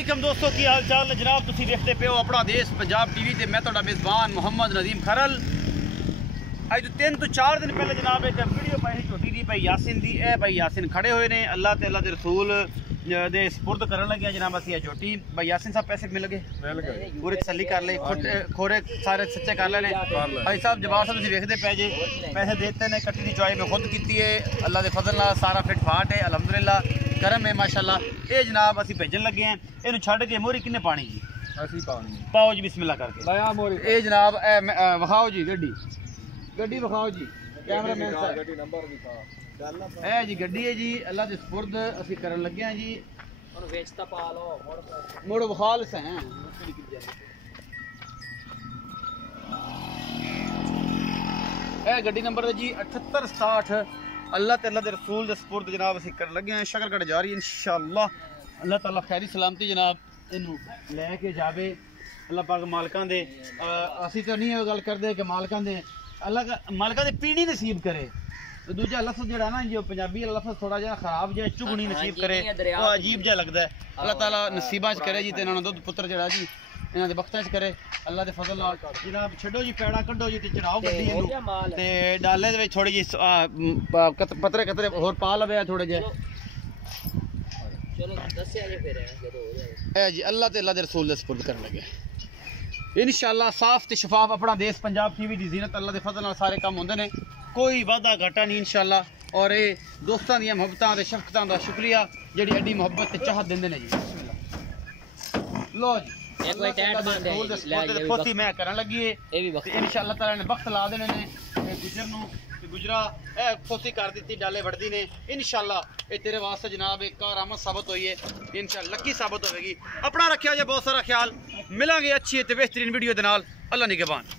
वालेकुम दोस्तों की हाल चाल जनाब तुसी देखते पे हो अपना देश पंजाब टीवी ते मैं तुहाडा मेज़बान मोहम्मद नदीम खरल। अज तो 3 तो 4 दिन पहले जनाब एक वीडियो पाई झोटी दी भाई यासिन दी। ए भाई यासिन खड़े हुए ने अल्लाह ते अल्लाह दे रसूल दे सुपुर्द करन लगे जनाब असी झोटी। भाई यासिन साहब पैसे मिल गए पूरी तसल्ली कर ले खोरे सारे सच्चे कर लेने। भाई साहब जवाब साहब तुसी देखदे पे जे पैसे देते ने कट्टी दी चॉइस में खुद कीती है अल्लाह दे फजल नाल सारा फिट फाट है अल्हम्दुलिल्लाह करम है माशाल्लाह। ये जनाब असी भेजन लगे हैं इनू छड़ के मोरी किन्ने पानी जी असी पानी पाओ जी बिस्मिल्लाह करके लाया मोरी। ये जनाब विखाओ जी गड्डी गड्डी विखाओ जी कैमरामैन साहब गड्डी नंबर दिखा ए जी गड्डी है जी अल्लाह दे सुपुर्द असी करन लगे हैं जी और वेचता पा लो मोड़ विखाल से हैं। ए गड्डी नंबर है जी 7860 अल्लाह ते अल्लाह दे रसूल दे सुपुर्द जनाब असी करन लगे हैं। शकरगढ़ जा रही है इंशाअल्लाह अल्लाह ताला खैरी सलामती जनाब इनू लेके जावे अल्लाह पाक मालकां दे असी तो नहीं गल करदे कि मालकां दे अल्लाह मालकां दे पीढ़ी नसीब करे। तो दूजा लफ्ज़ जेड़ा ना जो पंजाबी लफ्ज़ थोड़ा जिहा खराब जिहा चुगनी नसीब करे वो अजीब जिहा लगदा है। अल्लाह ताला नसीबां च करे जी ते इन्हां दुध पुत्र जेड़ा जी इन्हां दे बख्तां च करे अल्लाह दे फजल नाल। जनाब छड्डो जी पैड़ा कड्डो जी ते चढ़ाओ गड्डी इनू ते डाले दे विच थोड़ी जी पतरे कतरे होर पा लवे थोड़े जे चलो दस्या जे फिर जदों हो जाए ए जी अल्लाह ते अल्लाह दे रसूल दे सुपुर्द करन लगे इंशाअल्लाह। साफ ते शफाफ अपना देश पंजाब टीवी दी ज़ीनत अल्लाह दे फजल नाल सारे काम होंदे ने कोई वादा घाटा नहीं इंशाअल्लाह। और ये दोस्तां दी मुहब्बतां ते शफकतां दा शुक्रिया जेड़ी एडी मुहब्बत ते चाहत देंदे ने जी। लो जी एक कोई टैट बांधे फोसी मैं करन लगी है ए भी वक्त इंशाअल्लाह ताला ने वक्त ला देने ने गुजर नु गुजरा ए फोसी कर दी डाले बढ़दी ने इंशाअल्लाह। ये तेरे वास्ते जनाब एक करामत साबित हुई है इंशाअल्लाह लकी साबित होगी। अपना रखिया जे बहुत सारा ख्याल मिलांगे अच्छी ते बेहतरीन वीडियो दे नाल अल्लाह निगहबान।